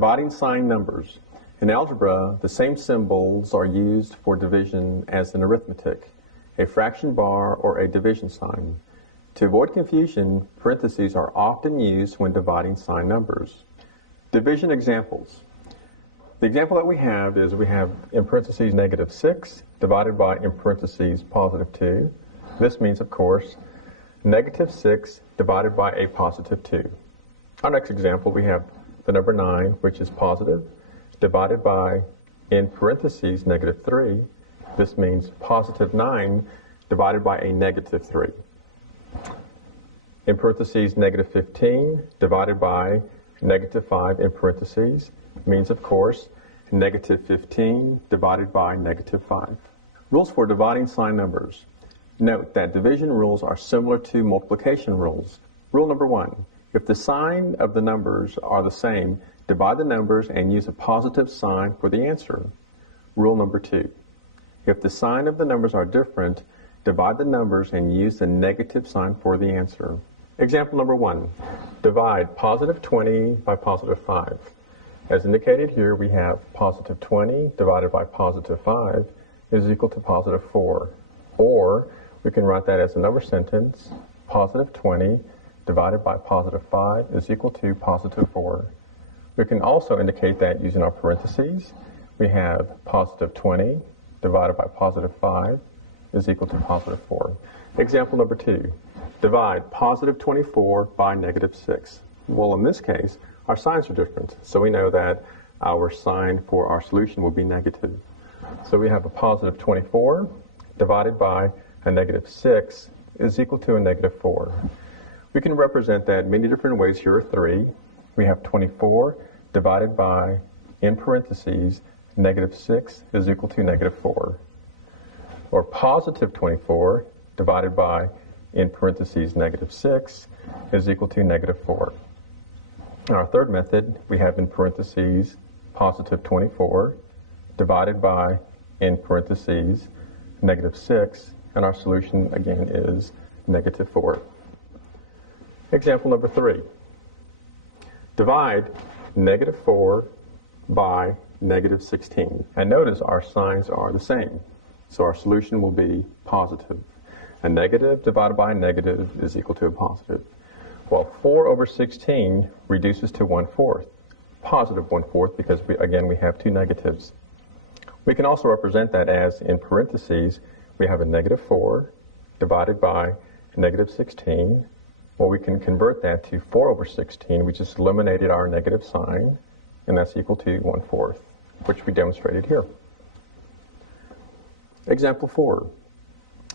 Dividing sign numbers. In algebra, the same symbols are used for division as in arithmetic, a fraction bar or a division sign. To avoid confusion, parentheses are often used when dividing sign numbers. Division examples. The example that we have is we have in parentheses negative 6 divided by in parentheses positive 2. This means, of course, negative 6 divided by a positive 2. Our next example, we have the number 9, which is positive, divided by, in parentheses, negative 3. This means positive 9 divided by a negative 3. In parentheses, negative 15 divided by negative 5 in parentheses means, of course, negative 15 divided by negative 5. Rules for dividing sign numbers. Note that division rules are similar to multiplication rules. Rule number 1. If the sign of the numbers are the same, divide the numbers and use a positive sign for the answer. Rule number 2. If the sign of the numbers are different, divide the numbers and use the negative sign for the answer. Example number 1. Divide positive 20 by positive 5. As indicated here, we have positive 20 divided by positive 5 is equal to positive 4. Or we can write that as a number sentence, positive 20 divided by positive 5 is equal to positive 4. We can also indicate that using our parentheses. We have positive 20 divided by positive 5 is equal to positive 4. Example number 2. Divide positive 24 by negative 6. Well, in this case, our signs are different, so we know that our sign for our solution will be negative. So we have a positive 24 divided by a negative 6 is equal to a negative 4. We can represent that many different ways. Here are 3. We have 24 divided by, in parentheses, negative 6 is equal to negative 4. Or positive 24 divided by, in parentheses, negative 6 is equal to negative 4. In our third method, we have in parentheses positive 24 divided by, in parentheses, negative 6, and our solution again is negative 4. Example number 3. Divide negative 4 by negative 16. And notice our signs are the same, so our solution will be positive. A negative divided by a negative is equal to a positive. Well, 4 over 16 reduces to 1/4, positive 1/4, because we have two negatives. We can also represent that as, in parentheses, we have a negative 4 divided by negative 16. Well, we can convert that to 4 over 16. We just eliminated our negative sign, and that's equal to 1/4, which we demonstrated here. Example 4.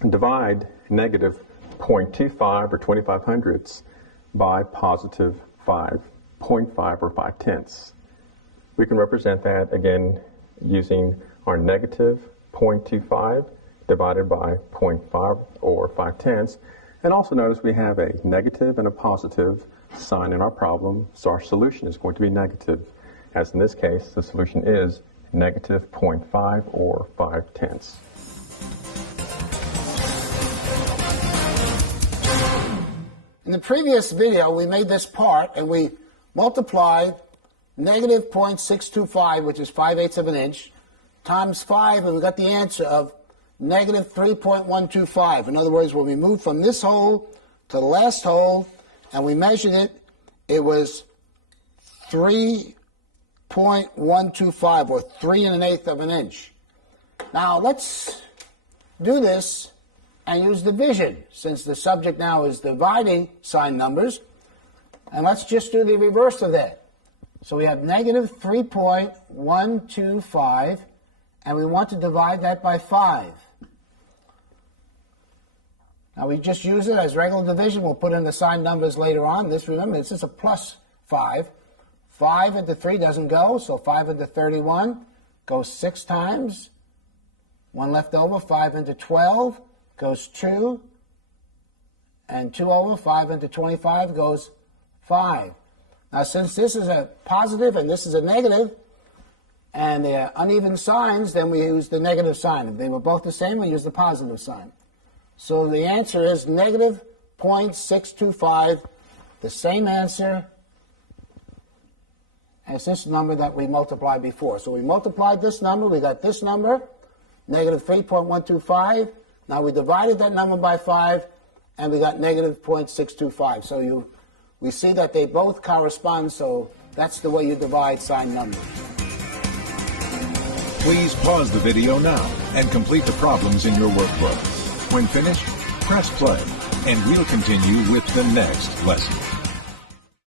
Divide negative 0.25 or 25 hundredths by positive 5.5 or 5/10. We can represent that again using our negative 0.25 divided by 0.5 or 5/10. And also notice we have a negative and a positive sign in our problem, so our solution is going to be negative. As in this case, the solution is negative 0.5 or 5/10. In the previous video, we made this part, and we multiplied negative 0.625, which is 5/8 of an inch, times 5, and we got the answer of negative 3.125. In other words, when we moved from this hole to the last hole, and we measured it, it was 3.125, or 3 1/8 of an inch. Now, let's do this and use division, since the subject now is dividing sign numbers. And let's just do the reverse of that. So we have negative 3.125, and we want to divide that by 5. Now we just use it as regular division. We'll put in the sign numbers later on. Remember, this is a plus 5. 5 into 3 doesn't go, so 5 into 31 goes 6 times. 1 left over. 5 into 12 goes 2. And 2 over. 5 into 25 goes 5. Now, since this is a positive and this is a negative, and they're uneven signs, then we use the negative sign. If they were both the same, we use the positive sign. So the answer is negative 0.625, the same answer as as this number that we multiplied before. So we multiplied this number, we got this number, negative 3.125. Now we divided that number by 5, and we got negative 0.625. So we see that they both correspond, so that's the way you divide signed numbers. Please pause the video now and complete the problems in your workbook. When finished, press play, and we'll continue with the next lesson.